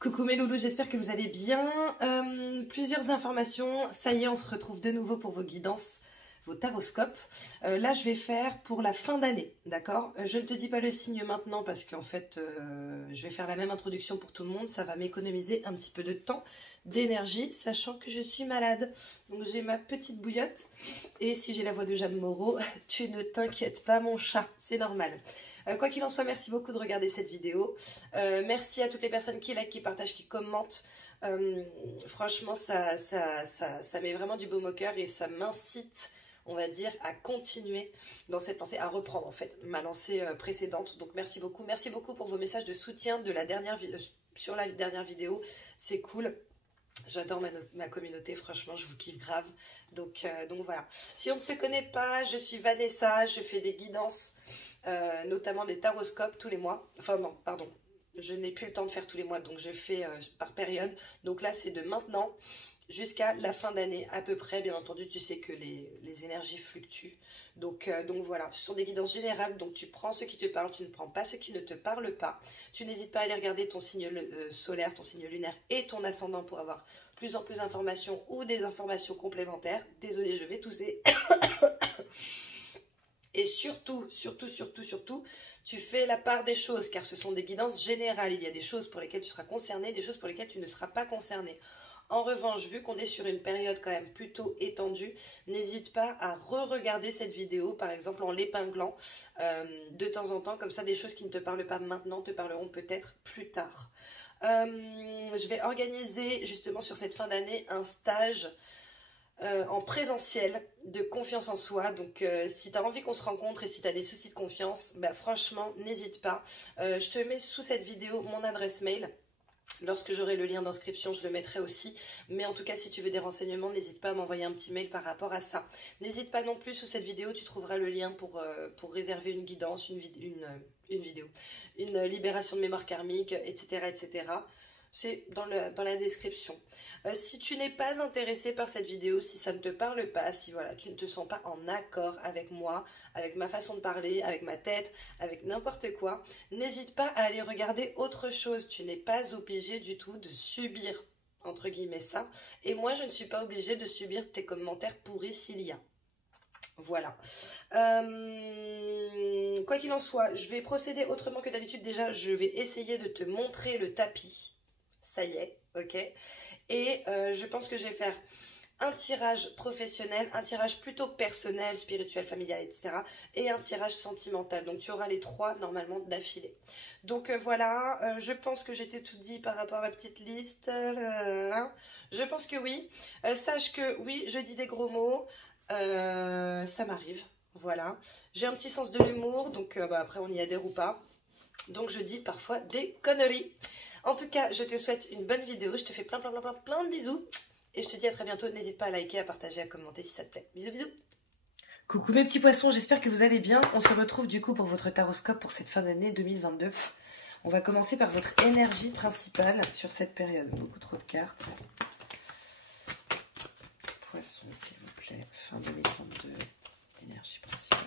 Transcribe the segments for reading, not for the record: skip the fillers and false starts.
Coucou mes loulous, j'espère que vous allez bien. Plusieurs informations, ça y est, on se retrouve de nouveau pour vos guidances, vos taroscopes. Là, je vais faire pour la fin d'année, d'accord? Je ne te dis pas le signe maintenant parce qu'en fait, je vais faire la même introduction pour tout le monde. Ça va m'économiser un petit peu de temps, d'énergie, sachant que je suis malade. Donc j'ai ma petite bouillotte. Et si j'ai la voix de Jeanne Moreau, tu ne t'inquiètes pas mon chat, c'est normal. Quoi qu'il en soit, merci beaucoup de regarder cette vidéo. Merci à toutes les personnes qui likent, qui partagent, qui commentent. Franchement, ça met vraiment du baume au cœur et ça m'incite, on va dire, à continuer dans cette lancée, à reprendre en fait ma lancée précédente. Donc merci beaucoup pour vos messages de soutien de la dernière sur la dernière vidéo. C'est cool. J'adore ma communauté, franchement, je vous kiffe grave. Donc voilà. Si on ne se connaît pas, je suis Vanessa, je fais des guidances, notamment des taroscopes tous les mois. Enfin non, pardon, je n'ai plus le temps de faire tous les mois, donc je fais par période. Donc là, c'est de maintenant jusqu'à la fin d'année à peu près. Bien entendu, tu sais que les énergies fluctuent. Donc voilà, ce sont des guidances générales. Donc tu prends ce qui te parle, tu ne prends pas ce qui ne te parle pas. Tu n'hésites pas à aller regarder ton signe solaire, ton signe lunaire et ton ascendant pour avoir plus en plus d'informations ou des informations complémentaires. Désolée, je vais tousser. Et surtout, tu fais la part des choses, car ce sont des guidances générales. Il y a des choses pour lesquelles tu seras concerné, des choses pour lesquelles tu ne seras pas concerné. En revanche, vu qu'on est sur une période quand même plutôt étendue, n'hésite pas à re-regarder cette vidéo, par exemple en l'épinglant de temps en temps, comme ça des choses qui ne te parlent pas maintenant te parleront peut-être plus tard. Je vais organiser justement sur cette fin d'année un stage en présentiel de confiance en soi. Donc si tu as envie qu'on se rencontre et si tu as des soucis de confiance, bah, franchement n'hésite pas. Je te mets sous cette vidéo mon adresse mail. Lorsque j'aurai le lien d'inscription, je le mettrai aussi. Mais en tout cas, si tu veux des renseignements, n'hésite pas à m'envoyer un petit mail par rapport à ça. N'hésite pas non plus, sous cette vidéo, tu trouveras le lien pour réserver une guidance, une libération de mémoire karmique, etc. etc. C'est dans la description. Si tu n'es pas intéressé par cette vidéo, si ça ne te parle pas, si voilà, tu ne te sens pas en accord avec moi, avec ma façon de parler, avec ma tête, avec n'importe quoi, n'hésite pas à aller regarder autre chose. Tu n'es pas obligé du tout de subir, entre guillemets, ça. Et moi, je ne suis pas obligée de subir tes commentaires pourris s'il y a. Voilà. Quoi qu'il en soit, je vais procéder autrement que d'habitude. Déjà, je vais essayer de te montrer le tapis. Ça y est, ok. Et je pense que je vais faire un tirage professionnel, un tirage plutôt personnel, spirituel, familial, etc. Et un tirage sentimental. Donc tu auras les trois normalement d'affilée. Donc voilà, je pense que j'étais tout dit par rapport à ma petite liste. Je pense que oui. Sache que oui, je dis des gros mots. Ça m'arrive. Voilà. J'ai un petit sens de l'humour. Donc après on y adhère ou pas. Donc je dis parfois des conneries. En tout cas, je te souhaite une bonne vidéo. Je te fais plein de bisous. Et je te dis à très bientôt. N'hésite pas à liker, à partager, à commenter si ça te plaît. Bisous, bisous. Coucou mes petits poissons, j'espère que vous allez bien. On se retrouve du coup pour votre taroscope pour cette fin d'année 2022. On va commencer par votre énergie principale sur cette période. Beaucoup trop de cartes. Poissons, s'il vous plaît. Fin 2022. Énergie principale.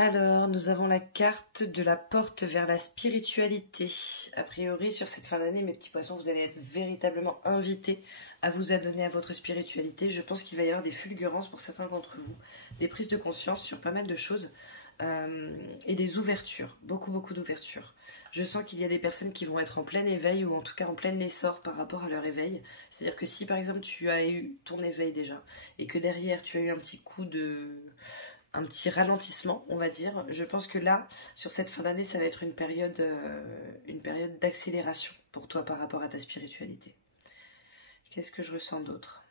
Alors, nous avons la carte de la porte vers la spiritualité. A priori, sur cette fin d'année, mes petits poissons, vous allez être véritablement invités à vous adonner à votre spiritualité. Je pense qu'il va y avoir des fulgurances pour certains d'entre vous, des prises de conscience sur pas mal de choses et des ouvertures, beaucoup d'ouvertures. Je sens qu'il y a des personnes qui vont être en plein éveil ou en tout cas en plein essor par rapport à leur éveil. C'est-à-dire que si par exemple tu as eu ton éveil déjà et que derrière tu as eu un petit coup de... un petit ralentissement, on va dire. Je pense que là, sur cette fin d'année, ça va être une période d'accélération pour toi par rapport à ta spiritualité. Qu'est-ce que je ressens d'autre?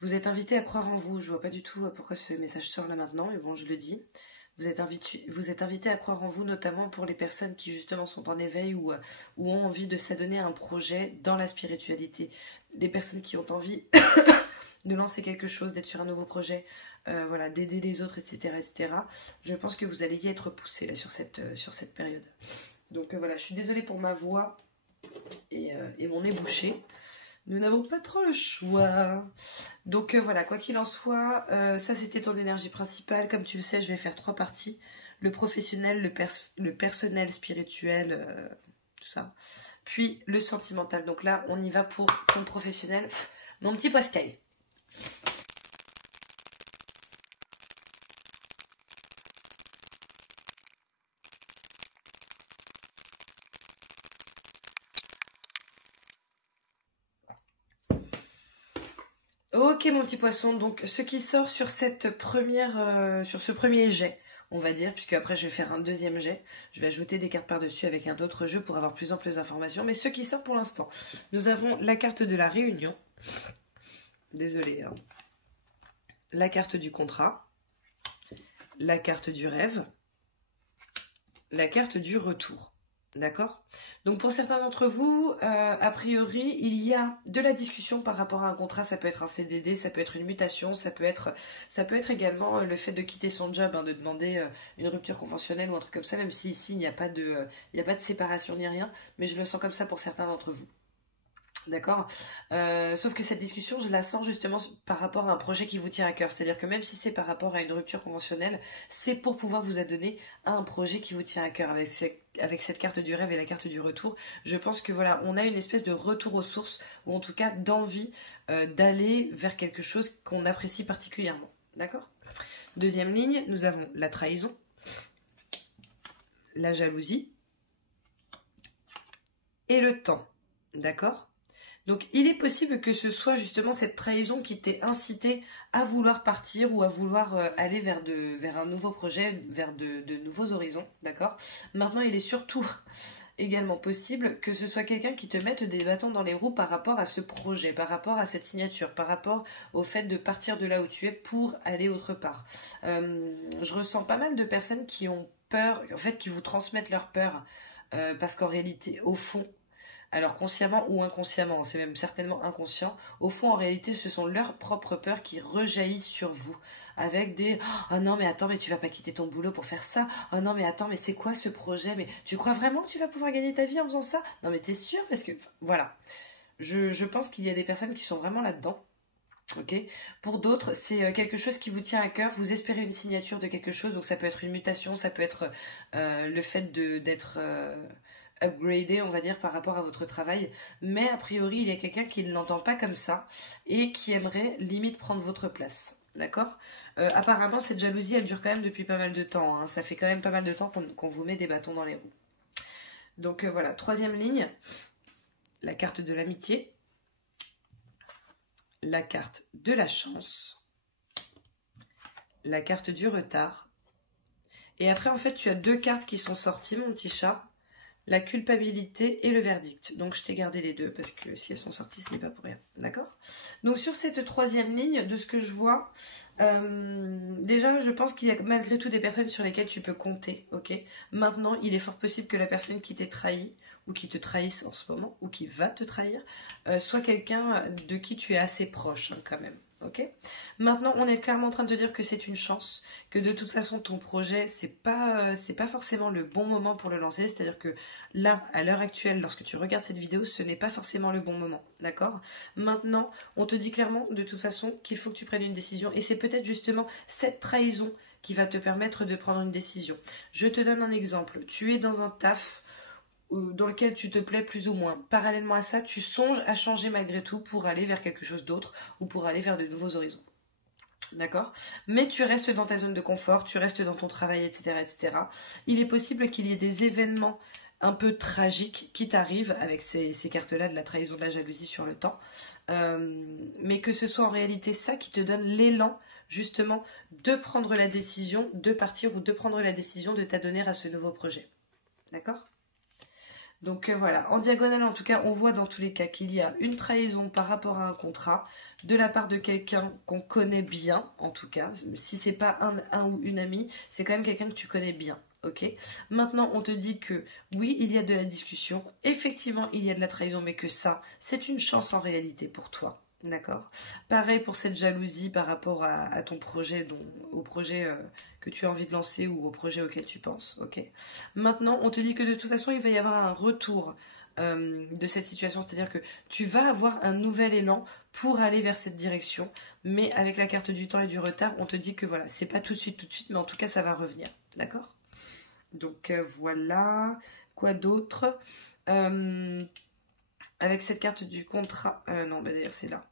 Vous êtes invité à croire en vous. Je vois pas du tout pourquoi ce message sort là maintenant, mais bon, je le dis. vous êtes invité à croire en vous, notamment pour les personnes qui justement sont en éveil ou ont envie de s'adonner à un projet dans la spiritualité. Les personnes qui ont envie de lancer quelque chose, d'être sur un nouveau projet, voilà, d'aider les autres, etc., etc. Je pense que vous allez y être poussé là sur cette période. Donc voilà, je suis désolée pour ma voix et mon nez bouché. Nous n'avons pas trop le choix. Donc voilà, quoi qu'il en soit, ça c'était ton énergie principale. Comme tu le sais, je vais faire 3 parties. Le professionnel, le personnel, spirituel, tout ça. Puis le sentimental. Donc là, on y va pour ton professionnel. Mon petit Pascal. Ok mon petit poisson, donc ce qui sort sur cette sur ce premier jet, on va dire, puisque après je vais faire un deuxième jet, je vais ajouter des cartes par-dessus avec un autre jeu pour avoir plus en plus d'informations, mais ce qui sort pour l'instant, nous avons la carte de la réunion, désolée, hein. La carte du contrat, la carte du rêve, la carte du retour. D'accord? Donc pour certains d'entre vous, a priori, il y a de la discussion par rapport à un contrat. Ça peut être un CDD, ça peut être une mutation, ça peut être également le fait de quitter son job, hein, de demander une rupture conventionnelle ou un truc comme ça, même si ici il n'y a pas de séparation ni rien, mais je le sens comme ça pour certains d'entre vous. D'accord, sauf que cette discussion, je la sens justement par rapport à un projet qui vous tient à cœur. C'est-à-dire que même si c'est par rapport à une rupture conventionnelle, c'est pour pouvoir vous adonner à un projet qui vous tient à cœur. Avec cette carte du rêve et la carte du retour, je pense que voilà, on a une espèce de retour aux sources, ou en tout cas d'envie d'aller vers quelque chose qu'on apprécie particulièrement. D'accord? Deuxième ligne, nous avons la trahison, la jalousie et le temps. D'accord? Donc il est possible que ce soit justement cette trahison qui t'ait incité à vouloir partir ou à vouloir aller vers un nouveau projet, vers de nouveaux horizons, d'accord? Maintenant il est surtout également possible que ce soit quelqu'un qui te mette des bâtons dans les roues par rapport à ce projet, par rapport à cette signature, par rapport au fait de partir de là où tu es pour aller autre part. Je ressens pas mal de personnes qui ont peur, en fait qui vous transmettent leur peur, parce qu'en réalité, au fond, alors consciemment ou inconsciemment, c'est même certainement inconscient, au fond en réalité ce sont leurs propres peurs qui rejaillissent sur vous avec des « Oh non mais attends mais tu vas pas quitter ton boulot pour faire ça, oh non mais attends mais c'est quoi ce projet, mais tu crois vraiment que tu vas pouvoir gagner ta vie en faisant ça? Non mais t'es sûr? » Parce que voilà, je pense qu'il y a des personnes qui sont vraiment là-dedans. Ok. Pour d'autres, c'est quelque chose qui vous tient à cœur. Vous espérez une signature de quelque chose, donc ça peut être une mutation, ça peut être le fait d'être upgradé, on va dire, par rapport à votre travail. Mais a priori, il y a quelqu'un qui ne l'entend pas comme ça et qui aimerait limite prendre votre place. D'accord? Apparemment, cette jalousie, elle dure quand même depuis pas mal de temps, hein. Ça fait quand même pas mal de temps qu'on vous met des bâtons dans les roues. Donc voilà, troisième ligne, la carte de l'amitié, la carte de la chance, la carte du retard. Et après, en fait, tu as 2 cartes qui sont sorties, mon petit chat. La culpabilité et le verdict. Donc, je t'ai gardé les 2 parce que si elles sont sorties, ce n'est pas pour rien. D'accord? Donc, sur cette troisième ligne, de ce que je vois, déjà, je pense qu'il y a malgré tout des personnes sur lesquelles tu peux compter. Ok? Maintenant, il est fort possible que la personne qui t'ait trahi ou qui te trahisse en ce moment ou qui va te trahir soit quelqu'un de qui tu es assez proche, hein, quand même. Ok. Maintenant, on est clairement en train de te dire que c'est une chance, que de toute façon ton projet c'est pas forcément le bon moment pour le lancer, c'est-à-dire que là, à l'heure actuelle, lorsque tu regardes cette vidéo, ce n'est pas forcément le bon moment, d'accord? Maintenant, on te dit clairement de toute façon qu'il faut que tu prennes une décision et c'est peut-être justement cette trahison qui va te permettre de prendre une décision. Je te donne un exemple, tu es dans un taf dans lequel tu te plais plus ou moins. Parallèlement à ça, tu songes à changer malgré tout pour aller vers quelque chose d'autre ou pour aller vers de nouveaux horizons. D'accord? Mais tu restes dans ta zone de confort, tu restes dans ton travail, etc., etc. Il est possible qu'il y ait des événements un peu tragiques qui t'arrivent avec ces cartes-là de la trahison, de la jalousie sur le temps. Mais que ce soit en réalité ça qui te donne l'élan justement de prendre la décision de partir ou de prendre la décision de t'adonner à ce nouveau projet. D'accord? Donc voilà, en diagonale en tout cas, on voit dans tous les cas qu'il y a une trahison par rapport à un contrat de la part de quelqu'un qu'on connaît bien, en tout cas. Si c'est pas un ou une amie, c'est quand même quelqu'un que tu connais bien. Ok. Maintenant, on te dit que oui, il y a de la discussion. Effectivement, il y a de la trahison, mais que ça, c'est une chance en réalité pour toi. D'accord. Pareil pour cette jalousie par rapport à ton projet, au projet que tu as envie de lancer ou au projet auquel tu penses. Ok. Maintenant, on te dit que de toute façon, il va y avoir un retour de cette situation, c'est-à-dire que tu vas avoir un nouvel élan pour aller vers cette direction, mais avec la carte du temps et du retard, on te dit que voilà, c'est pas tout de suite, mais en tout cas, ça va revenir. D'accord. Donc voilà. Quoi d'autre avec cette carte du contrat, non, bah d'ailleurs c'est là.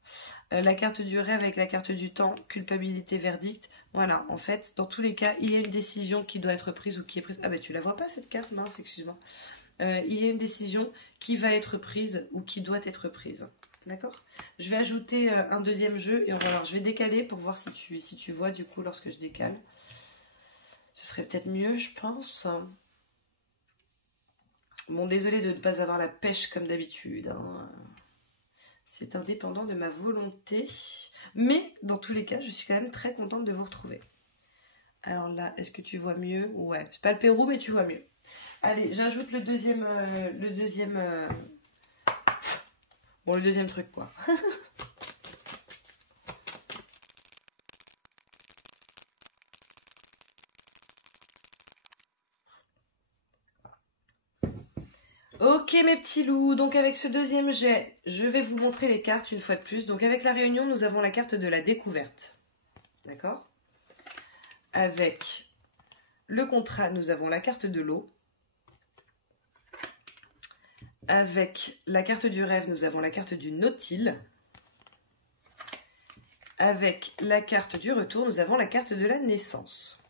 La carte du rêve avec la carte du temps, culpabilité, verdict. Voilà, en fait, dans tous les cas, il y a une décision qui doit être prise ou qui est prise. Ah bah tu la vois pas cette carte, mince, excuse-moi. Il y a une décision qui va être prise ou qui doit être prise. D'accord. Je vais ajouter un deuxième jeu et alors je vais décaler pour voir si tu vois du coup lorsque je décale. Ce serait peut-être mieux, je pense. Bon, désolé de ne pas avoir la pêche comme d'habitude. Hein. C'est indépendant de ma volonté. Mais, dans tous les cas, je suis quand même très contente de vous retrouver. Alors là, est-ce que tu vois mieux? Ouais, c'est pas le Pérou, mais tu vois mieux. Allez, j'ajoute le deuxième truc, quoi. Ok mes petits loups, donc avec ce deuxième jet, je vais vous montrer les cartes une fois de plus. Donc avec la réunion, nous avons la carte de la découverte. D'accord? Avec le contrat, nous avons la carte de l'eau. Avec la carte du rêve, nous avons la carte du nautile. Avec la carte du retour, nous avons la carte de la naissance.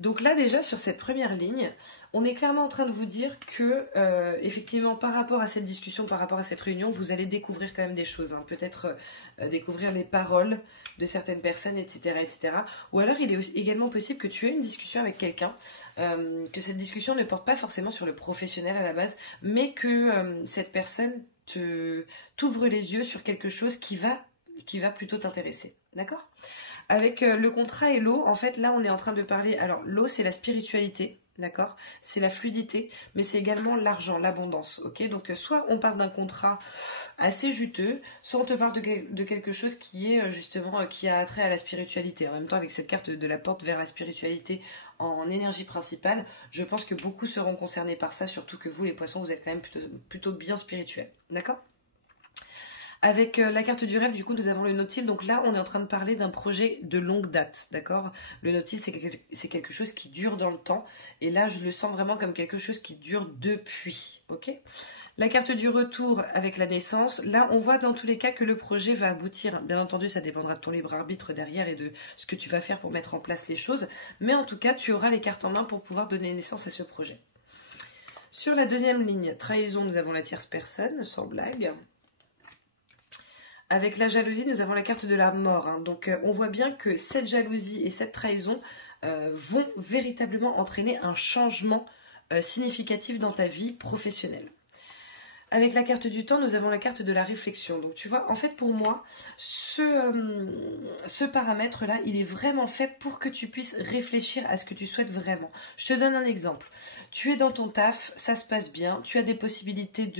Donc là déjà sur cette première ligne, on est clairement en train de vous dire que effectivement par rapport à cette discussion, par rapport à cette réunion, vous allez découvrir quand même des choses. Hein. Peut-être découvrir les paroles de certaines personnes, etc., etc. Ou alors il est également possible que tu aies une discussion avec quelqu'un, que cette discussion ne porte pas forcément sur le professionnel à la base, mais que cette personne t'ouvre les yeux sur quelque chose qui va plutôt t'intéresser. D'accord ? Avec le contrat et l'eau, en fait, là, on est en train de parler... Alors, l'eau, c'est la spiritualité, d'accord? C'est la fluidité, mais c'est également l'argent, l'abondance, ok? Donc, soit on parle d'un contrat assez juteux, soit on te parle de quelque chose qui est, justement, qui a attrait à la spiritualité. En même temps, avec cette carte de la porte vers la spiritualité en énergie principale, je pense que beaucoup seront concernés par ça, surtout que vous, les poissons, vous êtes quand même plutôt bien spirituels, d'accord? Avec la carte du rêve, du coup, nous avons le nautile. Donc là, on est en train de parler d'un projet de longue date, d'accord? Le nautile, c'est quelque chose qui dure dans le temps. Et là, je le sens vraiment comme quelque chose qui dure depuis, ok? La carte du retour avec la naissance. Là, on voit dans tous les cas que le projet va aboutir. Bien entendu, ça dépendra de ton libre arbitre derrière et de ce que tu vas faire pour mettre en place les choses. Mais en tout cas, tu auras les cartes en main pour pouvoir donner naissance à ce projet. Sur la deuxième ligne, trahison, nous avons la tierce personne, sans blague. Avec la jalousie, nous avons la carte de la mort. Hein. Donc, on voit bien que cette jalousie et cette trahison vont véritablement entraîner un changement significatif dans ta vie professionnelle. Avec la carte du temps, nous avons la carte de la réflexion. Donc, tu vois, en fait, pour moi, ce paramètre-là, il est vraiment fait pour que tu puisses réfléchir à ce que tu souhaites vraiment. Je te donne un exemple. Tu es dans ton taf, ça se passe bien, tu as des possibilités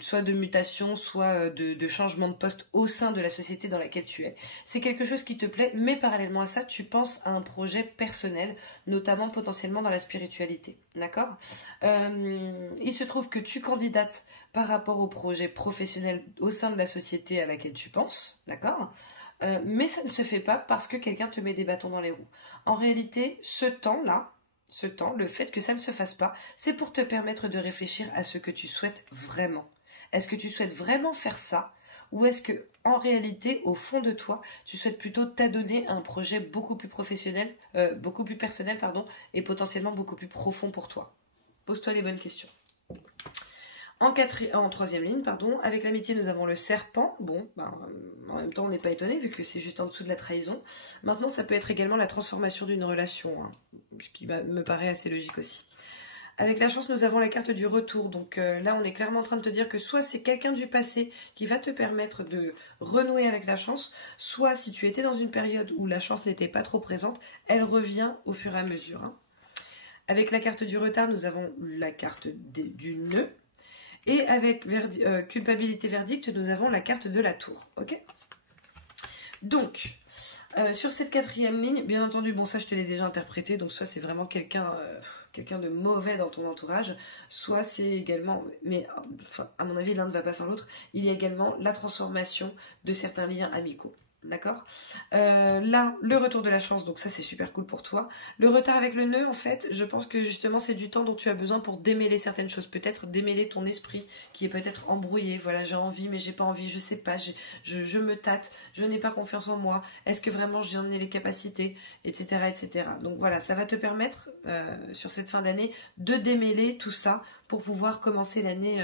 soit de mutation, soit de changement de poste au sein de la société dans laquelle tu es. C'est quelque chose qui te plaît, mais parallèlement à ça, tu penses à un projet personnel, notamment potentiellement dans la spiritualité. D'accord ? Il se trouve que tu candidates par rapport au projet professionnel au sein de la société à laquelle tu penses. D'accord ? Mais ça ne se fait pas parce que quelqu'un te met des bâtons dans les roues. En réalité, ce temps-là, le fait que ça ne se fasse pas, c'est pour te permettre de réfléchir à ce que tu souhaites vraiment. Est-ce que tu souhaites vraiment faire ça? Ou est-ce que, en réalité, au fond de toi, tu souhaites plutôt t'adonner à un projet beaucoup plus professionnel, beaucoup plus personnel, pardon, et potentiellement beaucoup plus profond pour toi? Pose-toi les bonnes questions. En troisième ligne, pardon, avec l'amitié, nous avons le serpent. Bon, en même temps, on n'est pas étonné vu que c'est juste en dessous de la trahison. Maintenant, ça peut être également la transformation d'une relation, hein, ce qui me paraît assez logique aussi. Avec la chance, nous avons la carte du retour. Donc là, on est clairement en train de te dire que soit c'est quelqu'un du passé qui va te permettre de renouer avec la chance, soit si tu étais dans une période où la chance n'était pas trop présente, elle revient au fur et à mesure. Hein. Avec la carte du retard, nous avons la carte du nœud. Et avec culpabilité verdict, nous avons la carte de la tour. Ok. Donc, sur cette quatrième ligne, bien entendu, bon ça je te l'ai déjà interprété, donc soit c'est vraiment quelqu'un de mauvais dans ton entourage, soit c'est également, mais enfin, à mon avis l'un ne va pas sans l'autre, il y a également la transformation de certains liens amicaux. D'accord. Là, le retour de la chance, donc ça c'est super cool pour toi. Le retard avec le nœud, en fait, je pense que justement c'est du temps dont tu as besoin pour démêler certaines choses. Peut-être démêler ton esprit qui est peut-être embrouillé. Voilà, j'ai envie mais j'ai pas envie, je sais pas, je me tâte, je n'ai pas confiance en moi. Est-ce que vraiment j'en ai les capacités, etc., etc. Donc voilà, ça va te permettre sur cette fin d'année de démêler tout ça pour pouvoir commencer l'année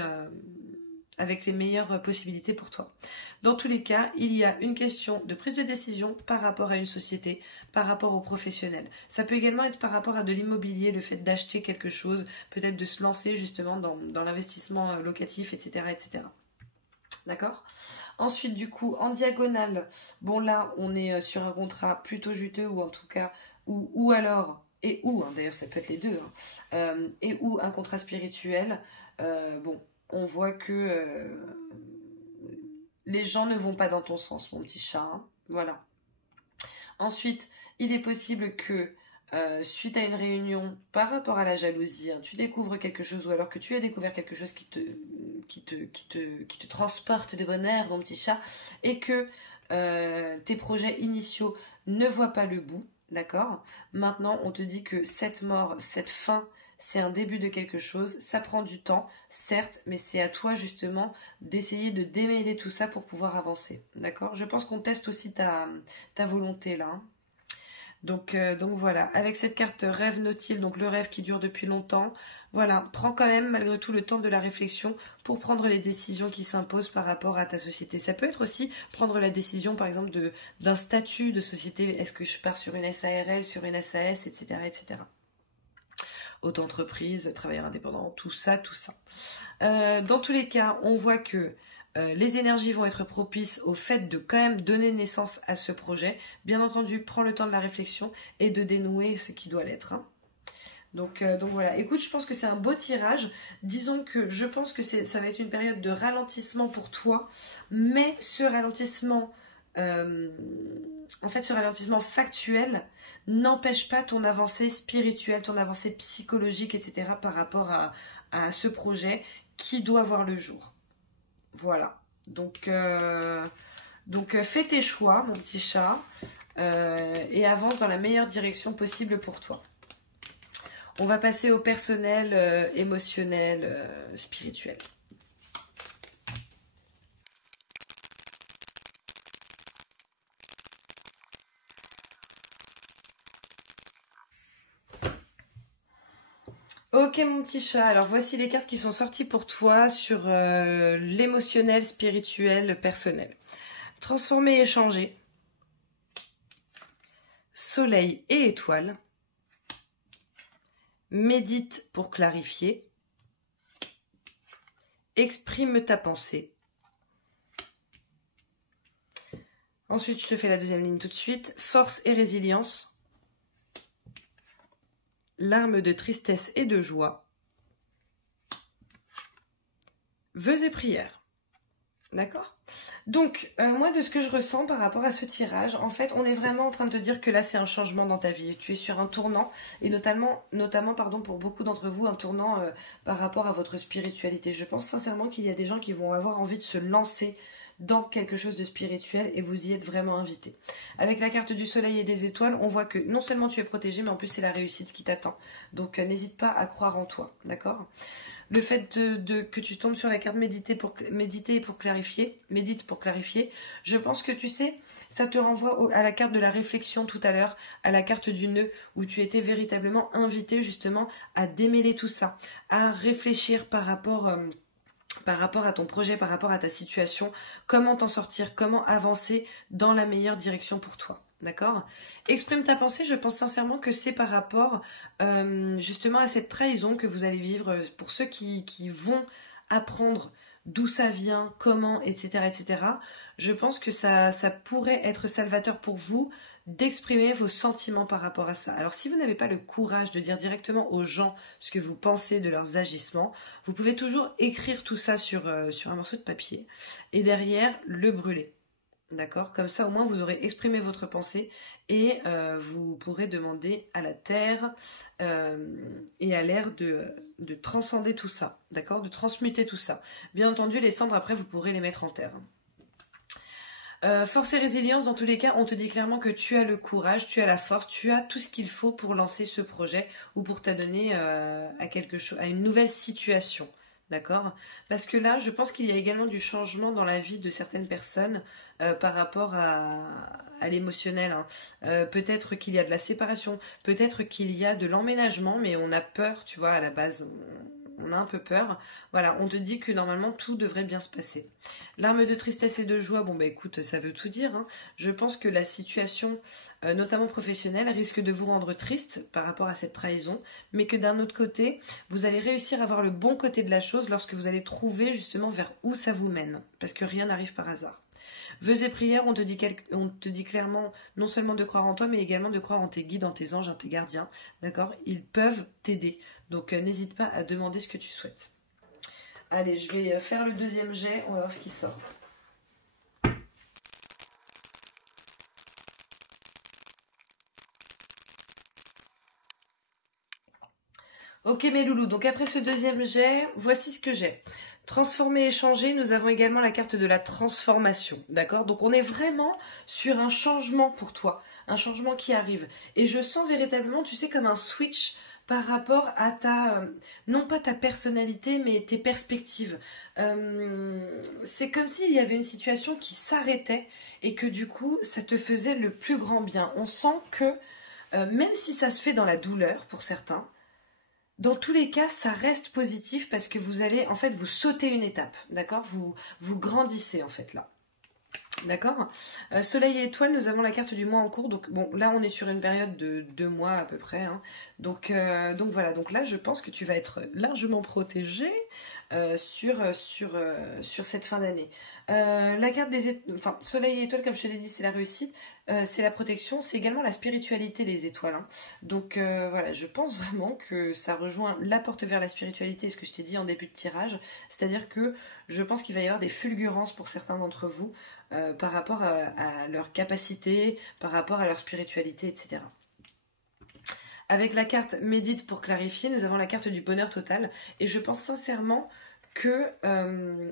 avec les meilleures possibilités pour toi. Dans tous les cas, il y a une question de prise de décision par rapport à une société, par rapport aux professionnels. Ça peut également être par rapport à de l'immobilier, le fait d'acheter quelque chose, peut-être de se lancer justement dans l'investissement locatif, etc., etc. D'accord ? Ensuite, du coup, en diagonale, bon là, on est sur un contrat plutôt juteux, ou en tout cas, ou alors, et ou, hein, d'ailleurs ça peut être les deux, hein, et ou un contrat spirituel, bon, on voit que les gens ne vont pas dans ton sens, mon petit chat. Hein. Voilà. Ensuite, il est possible que suite à une réunion par rapport à la jalousie, hein, tu découvres quelque chose, ou alors que tu as découvert quelque chose qui te transporte de bonheur, mon petit chat, et que tes projets initiaux ne voient pas le bout. D'accord ? Maintenant, on te dit que cette mort, cette fin, c'est un début de quelque chose, ça prend du temps, certes, mais c'est à toi justement d'essayer de démêler tout ça pour pouvoir avancer, d'accord ? Je pense qu'on teste aussi ta volonté là. Hein. Donc voilà, avec cette carte rêve nautile, donc le rêve qui dure depuis longtemps, voilà, prends quand même malgré tout le temps de la réflexion pour prendre les décisions qui s'imposent par rapport à ta société. Ça peut être aussi prendre la décision par exemple d'un statut de société, est-ce que je pars sur une SARL, sur une SAS, etc., etc. Auto-entreprise, travailleur indépendant, tout ça, tout ça. Dans tous les cas, on voit que les énergies vont être propices au fait de quand même donner naissance à ce projet. Bien entendu, prends le temps de la réflexion et de dénouer ce qui doit l'être. Hein. Donc voilà, écoute, je pense que c'est un beau tirage. Disons que je pense que ça va être une période de ralentissement pour toi, mais ce ralentissement... en fait, ce ralentissement factuel n'empêche pas ton avancée spirituelle, ton avancée psychologique, etc. par rapport à ce projet qui doit voir le jour. Voilà. Donc fais tes choix, mon petit chat, et avance dans la meilleure direction possible pour toi. On va passer au personnel, émotionnel, spirituel. Ok mon petit chat, alors voici les cartes qui sont sorties pour toi sur l'émotionnel, spirituel, personnel. Transformer et changer. Soleil et étoile. Médite pour clarifier. Exprime ta pensée. Ensuite, je te fais la deuxième ligne tout de suite. Force et résilience. Larmes de tristesse et de joie. Vœux et prières. D'accord ? Donc, moi, de ce que je ressens par rapport à ce tirage, en fait, on est vraiment en train de te dire que là, c'est un changement dans ta vie. Tu es sur un tournant, et notamment pour beaucoup d'entre vous, un tournant par rapport à votre spiritualité. Je pense sincèrement qu'il y a des gens qui vont avoir envie de se lancer dans quelque chose de spirituel et vous y êtes vraiment invité. Avec la carte du soleil et des étoiles, on voit que non seulement tu es protégé, mais en plus c'est la réussite qui t'attend. Donc n'hésite pas à croire en toi, d'accord ? Le fait que tu tombes sur la carte méditer et pour clarifier, médite pour clarifier, je pense que tu sais, ça te renvoie à la carte de la réflexion tout à l'heure, à la carte du nœud, où tu étais véritablement invité justement à démêler tout ça, à réfléchir par rapport à ton projet, par rapport à ta situation, comment t'en sortir, comment avancer dans la meilleure direction pour toi. D'accord? Exprime ta pensée, je pense sincèrement que c'est par rapport justement à cette trahison que vous allez vivre pour ceux qui vont apprendre d'où ça vient, comment, etc., etc. Je pense que ça pourrait être salvateur pour vous d'exprimer vos sentiments par rapport à ça. Alors si vous n'avez pas le courage de dire directement aux gens ce que vous pensez de leurs agissements, vous pouvez toujours écrire tout ça sur un morceau de papier et derrière le brûler. D'accord? Comme ça, au moins, vous aurez exprimé votre pensée et vous pourrez demander à la terre et à l'air de transcender tout ça. D'accord? De transmuter tout ça. Bien entendu, les cendres, après, vous pourrez les mettre en terre. Force et résilience, dans tous les cas, on te dit clairement que tu as le courage, tu as la force, tu as tout ce qu'il faut pour lancer ce projet ou pour t'adonner à quelque chose, à une nouvelle situation. D'accord? Parce que là, je pense qu'il y a également du changement dans la vie de certaines personnes par rapport à l'émotionnel. Hein. Peut-être qu'il y a de la séparation, peut-être qu'il y a de l'emménagement, mais on a peur, tu vois, à la base, on a un peu peur. Voilà, on te dit que normalement, tout devrait bien se passer. L'arme de tristesse et de joie, bon bah écoute, ça veut tout dire. Hein. Je pense que la situation, notamment professionnelle, risque de vous rendre triste par rapport à cette trahison, mais que d'un autre côté, vous allez réussir à voir le bon côté de la chose lorsque vous allez trouver justement vers où ça vous mène, parce que rien n'arrive par hasard. Vœux et prières, on te dit clairement non seulement de croire en toi, mais également de croire en tes guides, en tes anges, en tes gardiens. D'accord? Ils peuvent t'aider. Donc n'hésite pas à demander ce que tu souhaites. Allez, je vais faire le deuxième jet, on va voir ce qui sort. Ok mes loulous, donc après ce deuxième jet, voici ce que j'ai. Transformer et changer, nous avons également la carte de la transformation, d'accord? Donc on est vraiment sur un changement pour toi, un changement qui arrive. Et je sens véritablement, tu sais, comme un switch par rapport à ta, non pas ta personnalité, mais tes perspectives. C'est comme s'il y avait une situation qui s'arrêtait et que du coup, ça te faisait le plus grand bien. On sent que, même si ça se fait dans la douleur pour certains, dans tous les cas, ça reste positif parce que vous allez, en fait, vous sautez une étape, d'accord? Vous grandissez, en fait, là. D'accord? Soleil et étoile, nous avons la carte du mois en cours. Donc, bon, là, on est sur une période de 2 mois à peu près. Hein. Donc voilà. Donc là, je pense que tu vas être largement protégé sur cette fin d'année. La carte des enfin, soleil et étoile, comme je te l'ai dit, c'est la réussite. C'est la protection. C'est également la spiritualité, les étoiles. Hein. Donc voilà, je pense vraiment que ça rejoint la porte vers la spiritualité, ce que je t'ai dit en début de tirage. C'est-à-dire que je pense qu'il va y avoir des fulgurances pour certains d'entre vous. Par rapport à leur capacité, par rapport à leur spiritualité, etc. Avec la carte médite pour clarifier, nous avons la carte du bonheur total. Et je pense sincèrement que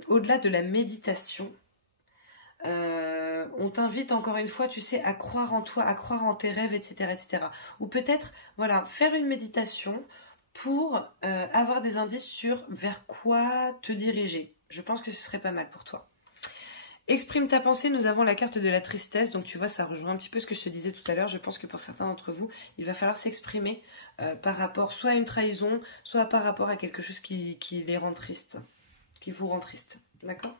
au-delà de la méditation, on t'invite encore une fois, tu sais, à croire en toi, à croire en tes rêves, etc. etc. Ou peut-être, voilà, faire une méditation pour avoir des indices sur vers quoi te diriger. Je pense que ce serait pas mal pour toi. Exprime ta pensée, nous avons la carte de la tristesse, donc tu vois, ça rejoint un petit peu ce que je te disais tout à l'heure. Je pense que pour certains d'entre vous, il va falloir s'exprimer par rapport soit à une trahison, soit par rapport à quelque chose qui les rend tristes, qui vous rend triste, d'accord?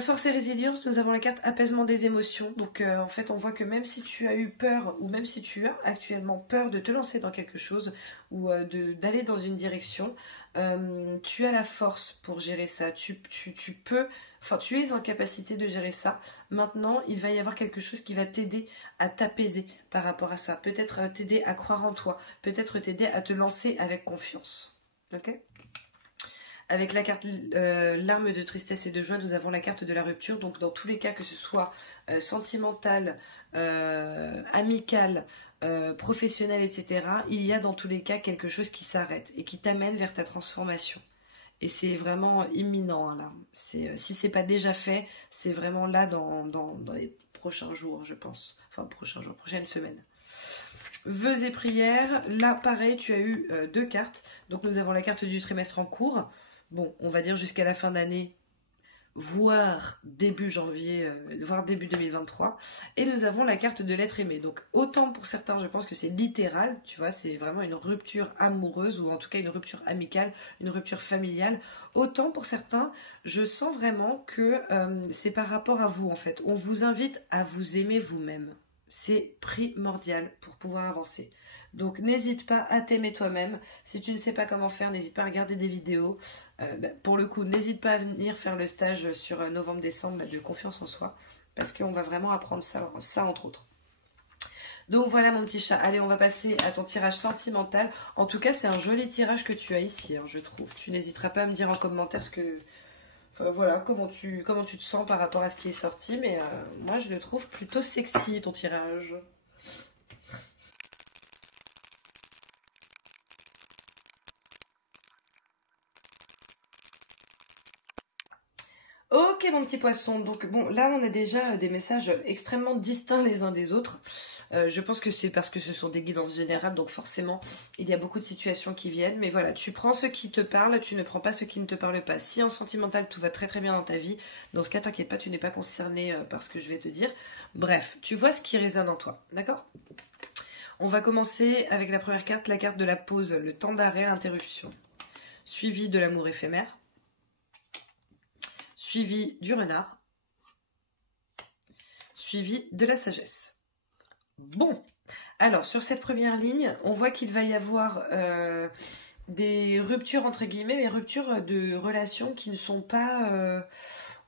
Force et résilience, nous avons la carte apaisement des émotions. Donc en fait, on voit que même si tu as eu peur, ou même si tu as actuellement peur de te lancer dans quelque chose, ou d'aller dans une direction, tu as la force pour gérer ça. Tu peux... Enfin, tu es en capacité de gérer ça. Maintenant, il va y avoir quelque chose qui va t'aider à t'apaiser par rapport à ça. Peut-être t'aider à croire en toi. Peut-être t'aider à te lancer avec confiance. Ok ? Avec la carte l'arme de tristesse et de joie, nous avons la carte de la rupture. Donc, dans tous les cas, que ce soit sentimental, amical, professionnel, etc., il y a dans tous les cas quelque chose qui s'arrête et qui t'amène vers ta transformation. Et c'est vraiment imminent, hein, là. Si c'est pas déjà fait, c'est vraiment là dans les prochains jours, je pense. Enfin, prochains jours, prochaine semaine. Vœux et prières. Là, pareil, tu as eu 2 cartes. Donc, nous avons la carte du trimestre en cours. Bon, on va dire jusqu'à la fin d'année. voire début janvier, voire début 2023. Et nous avons la carte de l'être aimé. Donc autant pour certains, je pense que c'est littéral, tu vois, c'est vraiment une rupture amoureuse ou en tout cas une rupture amicale, une rupture familiale. Autant pour certains, je sens vraiment que c'est par rapport à vous en fait. On vous invite à vous aimer vous-même. C'est primordial pour pouvoir avancer. Donc n'hésite pas à t'aimer toi-même. Si tu ne sais pas comment faire, n'hésite pas à regarder des vidéos. Pour le coup, n'hésite pas à venir faire le stage sur novembre-décembre de confiance en soi. Parce qu'on va vraiment apprendre ça entre autres. Donc voilà mon petit chat. Allez, on va passer à ton tirage sentimental. En tout cas, c'est un joli tirage que tu as ici, hein, je trouve. Tu n'hésiteras pas à me dire en commentaire ce que... Enfin, voilà, comment tu te sens par rapport à ce qui est sorti. Mais moi, je le trouve plutôt sexy, ton tirage. Ok mon petit poisson, donc bon là on a déjà des messages extrêmement distincts les uns des autres. Je pense que c'est parce que ce sont des guidances générales, donc forcément il y a beaucoup de situations qui viennent. Mais voilà, tu prends ce qui te parle, tu ne prends pas ce qui ne te parle pas. Si en sentimental tout va très très bien dans ta vie, dans ce cas t'inquiète pas, tu n'es pas concerné par ce que je vais te dire. Bref, tu vois ce qui résonne en toi, d'accord? On va commencer avec la première carte, la carte de la pause, le temps d'arrêt, l'interruption. Suivi de l'amour éphémère. Suivi du renard, suivi de la sagesse. Bon, alors sur cette première ligne, on voit qu'il va y avoir des ruptures entre guillemets, mais ruptures de relations qui ne sont pas...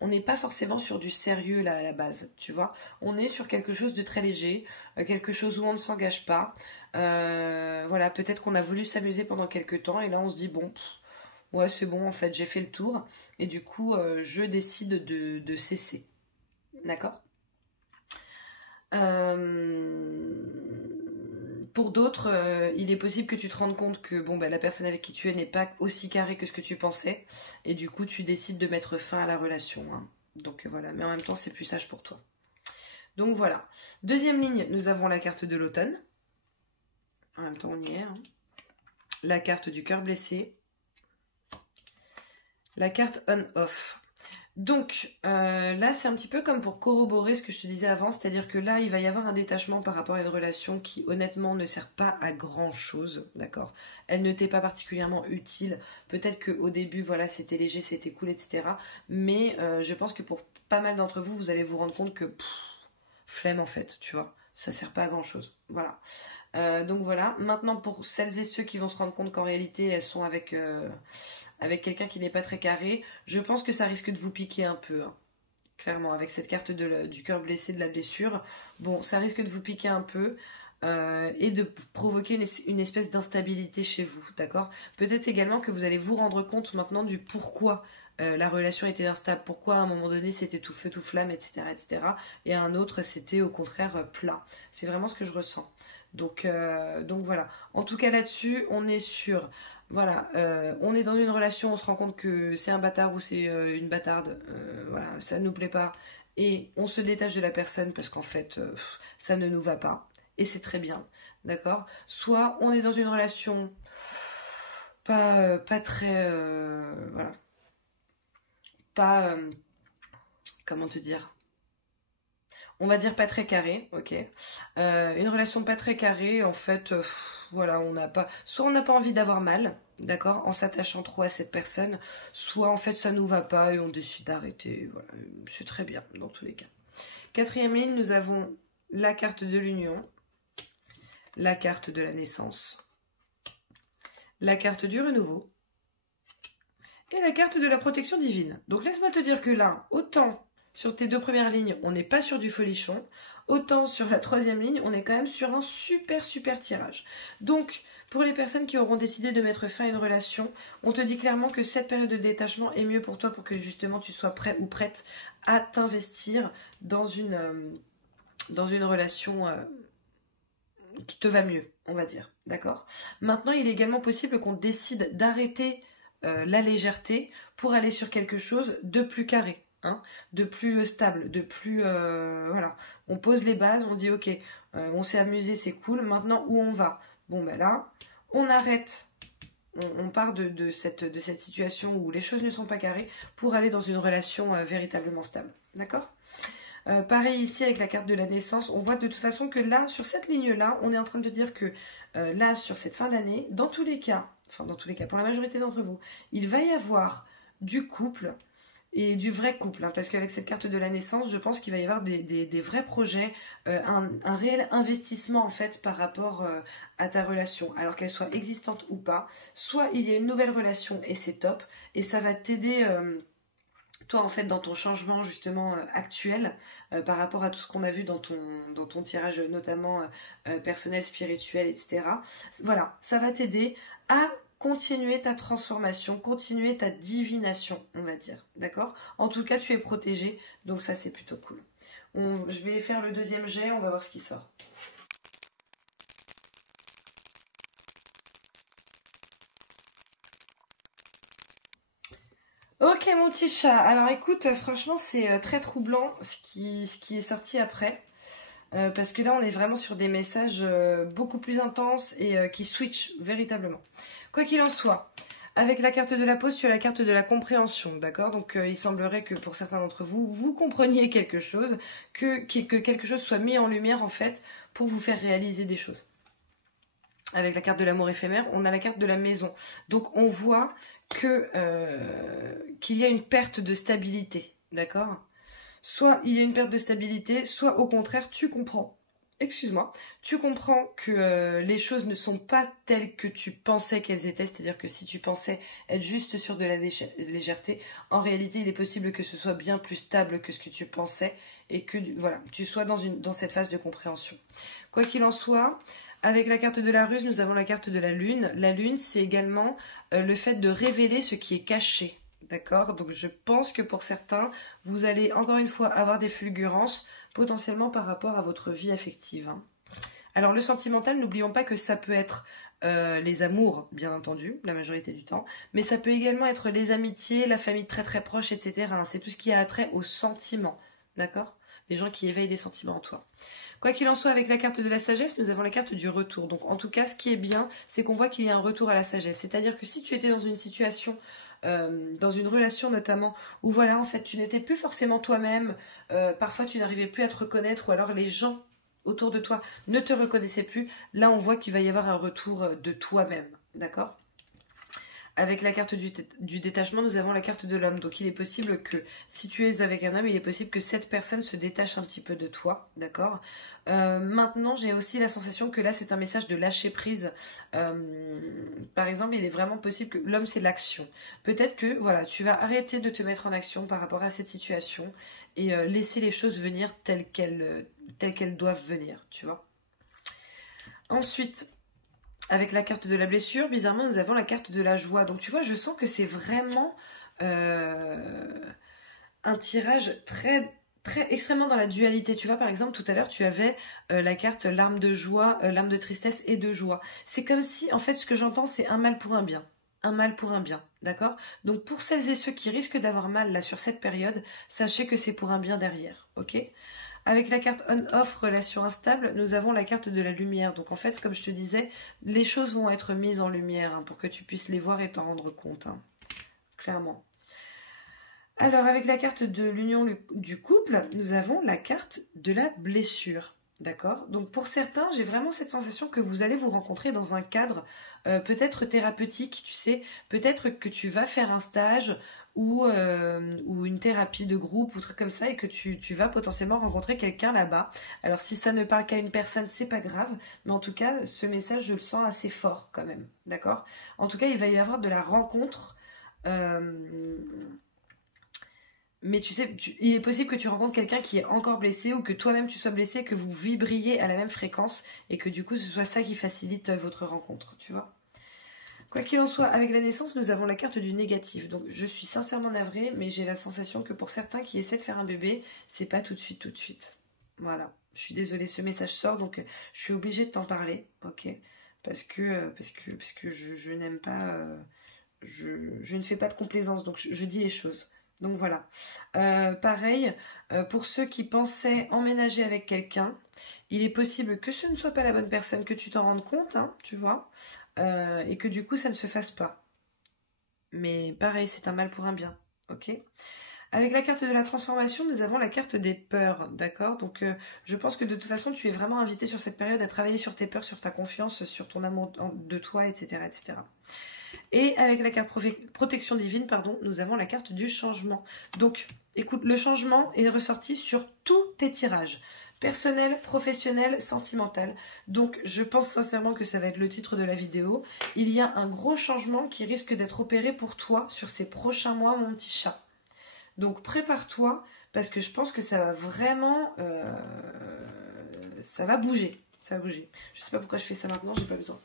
on n'est pas forcément sur du sérieux là à la base, tu vois. On est sur quelque chose de très léger, quelque chose où on ne s'engage pas. Voilà, peut-être qu'on a voulu s'amuser pendant quelques temps et là on se dit bon... Ouais, c'est bon, en fait, j'ai fait le tour. Et du coup, je décide de cesser. D'accord? Pour d'autres, il est possible que tu te rendes compte que bon, bah, la personne avec qui tu es n'est pas aussi carrée que ce que tu pensais. Et du coup, tu décides de mettre fin à la relation. Hein. Donc voilà, mais en même temps, c'est plus sage pour toi. Donc voilà. Deuxième ligne, nous avons la carte de l'automne. En même temps, on y est. Hein. La carte du cœur blessé. La carte on-off. Donc là, c'est un petit peu comme pour corroborer ce que je te disais avant, c'est-à-dire que là, il va y avoir un détachement par rapport à une relation qui, honnêtement, ne sert pas à grand-chose, d'accord? Elle ne t'est pas particulièrement utile. Peut-être qu'au début, voilà, c'était léger, c'était cool, etc. Mais je pense que pour pas mal d'entre vous, vous allez vous rendre compte que, flemme en fait, tu vois, ça sert pas à grand-chose. Voilà. Donc voilà. Maintenant, pour celles et ceux qui vont se rendre compte qu'en réalité, elles sont avec quelqu'un qui n'est pas très carré, je pense que ça risque de vous piquer un peu. Hein. Clairement, avec cette carte du cœur blessé, de la blessure, bon, ça risque de vous piquer un peu et de provoquer une espèce d'instabilité chez vous, d'accord? Peut-être également que vous allez vous rendre compte maintenant du pourquoi la relation était instable, pourquoi à un moment donné c'était tout feu, tout flamme, etc., etc. Et à un autre, c'était au contraire plat. C'est vraiment ce que je ressens. Donc voilà. En tout cas là-dessus, on est sur... Voilà, on est dans une relation, on se rend compte que c'est un bâtard ou c'est une bâtarde, voilà, ça ne nous plaît pas, et on se détache de la personne parce qu'en fait, ça ne nous va pas, et c'est très bien, d'accord? Soit on est dans une relation pas très, voilà, pas, comment te dire? On va dire pas très carré, ok. Une relation pas très carrée, en fait, voilà, soit on n'a pas envie d'avoir mal, d'accord, en s'attachant trop à cette personne, soit en fait ça nous va pas et on décide d'arrêter, voilà, c'est très bien dans tous les cas. Quatrième ligne, nous avons la carte de l'union, la carte de la naissance, la carte du renouveau et la carte de la protection divine. Donc laisse-moi te dire que là, autant... Sur tes deux premières lignes, on n'est pas sur du folichon. Autant sur la troisième ligne, on est quand même sur un super tirage. Donc, pour les personnes qui auront décidé de mettre fin à une relation, on te dit clairement que cette période de détachement est mieux pour toi pour que justement tu sois prêt ou prête à t'investir dans une relation qui te va mieux, on va dire. D'accord? Maintenant, il est également possible qu'on décide d'arrêter la légèreté pour aller sur quelque chose de plus carré. Hein, de plus stable, de plus... voilà, on pose les bases, on dit ok, on s'est amusé, c'est cool, maintenant où on va? Bon ben là, on arrête on part de cette situation où les choses ne sont pas carrées pour aller dans une relation véritablement stable. D'accord ? Pareil ici avec la carte de la naissance, on voit de toute façon que là, sur cette ligne-là, on est en train de dire que là, sur cette fin d'année, dans tous les cas, pour la majorité d'entre vous, il va y avoir du couple et du vrai couple, hein, parce qu'avec cette carte de la naissance, je pense qu'il va y avoir des vrais projets, un réel investissement en fait par rapport à ta relation, alors qu'elle soit existante ou pas. Soit il y a une nouvelle relation et c'est top, et ça va t'aider toi en fait dans ton changement justement actuel par rapport à tout ce qu'on a vu dans ton tirage notamment personnel, spirituel, etc. Voilà, ça va t'aider à continuer ta transformation, continuer ta divination, on va dire, d'accord? En tout cas, tu es protégé, donc ça c'est plutôt cool. Je vais faire le deuxième jet, on va voir ce qui sort. Ok mon petit chat, alors écoute, franchement c'est très troublant ce qui est sorti après. Parce que là on est vraiment sur des messages beaucoup plus intenses et qui switchent véritablement. Quoi qu'il en soit, avec la carte de la pause, tu as la carte de la compréhension, d'accord? Donc il semblerait que pour certains d'entre vous, vous compreniez quelque chose, que quelque chose soit mis en lumière en fait pour vous faire réaliser des choses. Avec la carte de l'amour éphémère, on a la carte de la maison. Donc on voit qu'il y a une perte de stabilité, d'accord? Soit il y a une perte de stabilité, soit au contraire tu comprends, tu comprends que les choses ne sont pas telles que tu pensais qu'elles étaient, c'est-à-dire que si tu pensais être juste sur de la légèreté, en réalité il est possible que ce soit bien plus stable que ce que tu pensais et que voilà, tu sois dans cette phase de compréhension. Quoi qu'il en soit, avec la carte de la ruse, nous avons la carte de la lune. La lune, c'est également le fait de révéler ce qui est caché. D'accord? Donc je pense que pour certains, vous allez encore une fois avoir des fulgurances potentiellement par rapport à votre vie affective. Hein. Alors le sentimental, n'oublions pas que ça peut être les amours, bien entendu, la majorité du temps, mais ça peut également être les amitiés, la famille très très proche, etc. Hein. C'est tout ce qui a trait aux sentiments. D'accord? Des gens qui éveillent des sentiments en toi. Quoi qu'il en soit, avec la carte de la sagesse, nous avons la carte du retour. Donc en tout cas, ce qui est bien, c'est qu'on voit qu'il y a un retour à la sagesse. C'est-à-dire que si tu étais dans une situation, dans une relation notamment, où voilà, en fait, tu n'étais plus forcément toi-même, parfois tu n'arrivais plus à te reconnaître, ou alors les gens autour de toi ne te reconnaissaient plus, là on voit qu'il va y avoir un retour de toi-même. D'accord ? Avec la carte du détachement, nous avons la carte de l'homme. Donc il est possible que si tu es avec un homme, il est possible que cette personne se détache un petit peu de toi. D'accord ? Maintenant, j'ai aussi la sensation que là, c'est un message de lâcher prise. Par exemple, il est vraiment possible que l'homme, c'est l'action. Peut-être que voilà, tu vas arrêter de te mettre en action par rapport à cette situation et laisser les choses venir telles qu'elles doivent venir. Tu vois ? Ensuite, avec la carte de la blessure, bizarrement, nous avons la carte de la joie. Donc, tu vois, je sens que c'est vraiment un tirage extrêmement dans la dualité. Tu vois, par exemple, tout à l'heure, tu avais la carte larme de joie, larme de tristesse et de joie. C'est comme si, en fait, ce que j'entends, c'est un mal pour un bien. Un mal pour un bien, d'accord? Donc, pour celles et ceux qui risquent d'avoir mal, là, sur cette période, sachez que c'est pour un bien derrière, ok? Avec la carte on-off, relation instable, nous avons la carte de la lumière. Donc en fait, comme je te disais, les choses vont être mises en lumière hein, pour que tu puisses les voir et t'en rendre compte. Hein, clairement. Alors avec la carte de l'union du couple, nous avons la carte de la blessure. D'accord? Donc pour certains, j'ai vraiment cette sensation que vous allez vous rencontrer dans un cadre peut-être thérapeutique, tu sais. Peut-être que tu vas faire un stage ou une thérapie de groupe ou truc comme ça et que tu vas potentiellement rencontrer quelqu'un là-bas. Alors si ça ne parle qu'à une personne, c'est pas grave, mais en tout cas, ce message, je le sens assez fort quand même, d'accord? En tout cas, il va y avoir de la rencontre, mais tu sais, il est possible que tu rencontres quelqu'un qui est encore blessé ou que toi-même tu sois blessé, que vous vibriez à la même fréquence et que du coup, ce soit ça qui facilite votre rencontre, tu vois? Quoi qu'il en soit, avec la naissance, nous avons la carte du négatif. Donc, je suis sincèrement navrée, mais j'ai la sensation que pour certains qui essaient de faire un bébé, c'est pas tout de suite. Voilà. Je suis désolée, ce message sort, donc je suis obligée de t'en parler, ok? Parce que je n'aime pas... je ne fais pas de complaisance, donc je dis les choses. Donc voilà. Pareil, pour ceux qui pensaient emménager avec quelqu'un, il est possible que ce ne soit pas la bonne personne, que tu t'en rendes compte, hein, tu vois. et que du coup ça ne se fasse pas. Mais pareil, c'est un mal pour un bien, ok? Avec la carte de la transformation, nous avons la carte des peurs, d'accord? Donc je pense que de toute façon, tu es vraiment invité sur cette période à travailler sur tes peurs, sur ta confiance, sur ton amour de toi, etc. etc. Et avec la carte protection divine, pardon, nous avons la carte du changement. Donc, écoute, le changement est ressorti sur tous tes tirages. Personnel, professionnel, sentimental. Donc, je pense sincèrement que ça va être le titre de la vidéo. Il y a un gros changement qui risque d'être opéré pour toi sur ces prochains mois, mon petit chat. Donc prépare-toi parce que je pense que ça va vraiment... ça va bouger. Ça va bouger. Je ne sais pas pourquoi je fais ça maintenant, j'ai pas besoin.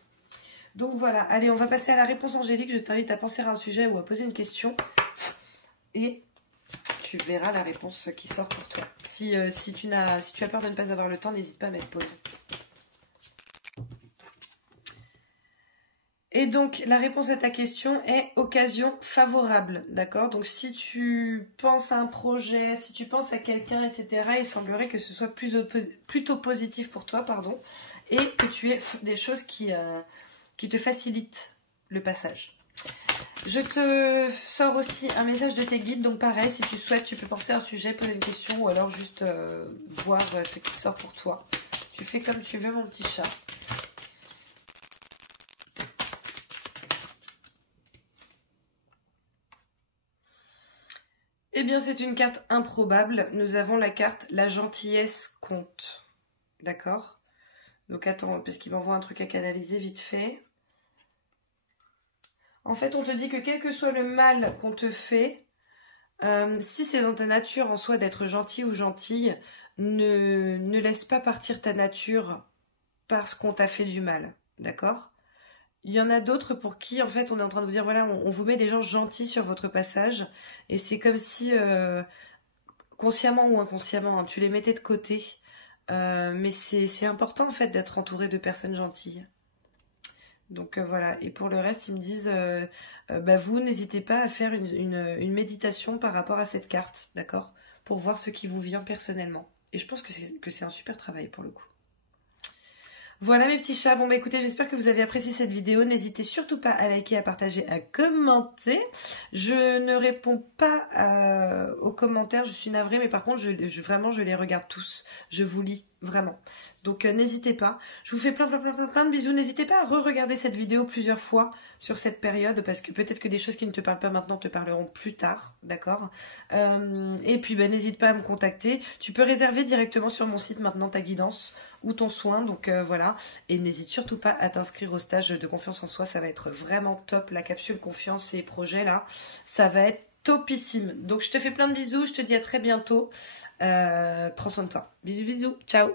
Donc voilà, allez, on va passer à la réponse angélique. Je t'invite à penser à un sujet ou à poser une question. Et tu verras la réponse qui sort pour toi. Si tu as peur de ne pas avoir le temps, n'hésite pas à mettre pause. Et donc, la réponse à ta question est occasion favorable, d'accord? Donc, si tu penses à un projet, si tu penses à quelqu'un, etc., il semblerait que ce soit plutôt positif pour toi, pardon, et que tu aies des choses qui te facilitent le passage. Je te sors aussi un message de tes guides, donc pareil, si tu souhaites, tu peux penser à un sujet, poser une question, ou alors juste voir ce qui sort pour toi. Tu fais comme tu veux, mon petit chat. Eh bien, c'est une carte improbable. Nous avons la carte La gentillesse compte. D'accord? Donc, attends, parce qu'il m'envoie un truc à canaliser vite fait. En fait, on te dit que quel que soit le mal qu'on te fait, si c'est dans ta nature en soi d'être gentil ou gentille, ne laisse pas partir ta nature parce qu'on t'a fait du mal. D'accord? Il y en a d'autres pour qui, en fait, on est en train de vous dire, voilà, on vous met des gens gentils sur votre passage. Et c'est comme si, consciemment ou inconsciemment, hein, tu les mettais de côté. Mais c'est important, en fait, d'être entouré de personnes gentilles. Donc, voilà. Et pour le reste, ils me disent, vous, n'hésitez pas à faire une méditation par rapport à cette carte, d'accord? Pour voir ce qui vous vient personnellement. Et je pense que c'est un super travail, pour le coup. Voilà mes petits chats, bon bah écoutez, j'espère que vous avez apprécié cette vidéo, n'hésitez surtout pas à liker, à partager, à commenter. Je ne réponds pas aux commentaires, je suis navrée, mais par contre, vraiment, je les regarde tous, je vous lis, vraiment. Donc n'hésitez pas, je vous fais plein de bisous, n'hésitez pas à re-regarder cette vidéo plusieurs fois sur cette période, parce que peut-être que des choses qui ne te parlent pas maintenant te parleront plus tard, d'accord? Et puis n'hésite pas à me contacter, tu peux réserver directement sur mon site maintenant ta guidance, ou ton soin, donc voilà, et n'hésite surtout pas à t'inscrire au stage de confiance en soi, ça va être vraiment top, la capsule confiance et projet là, ça va être topissime. Donc je te fais plein de bisous, je te dis à très bientôt, prends soin de toi, bisous, ciao.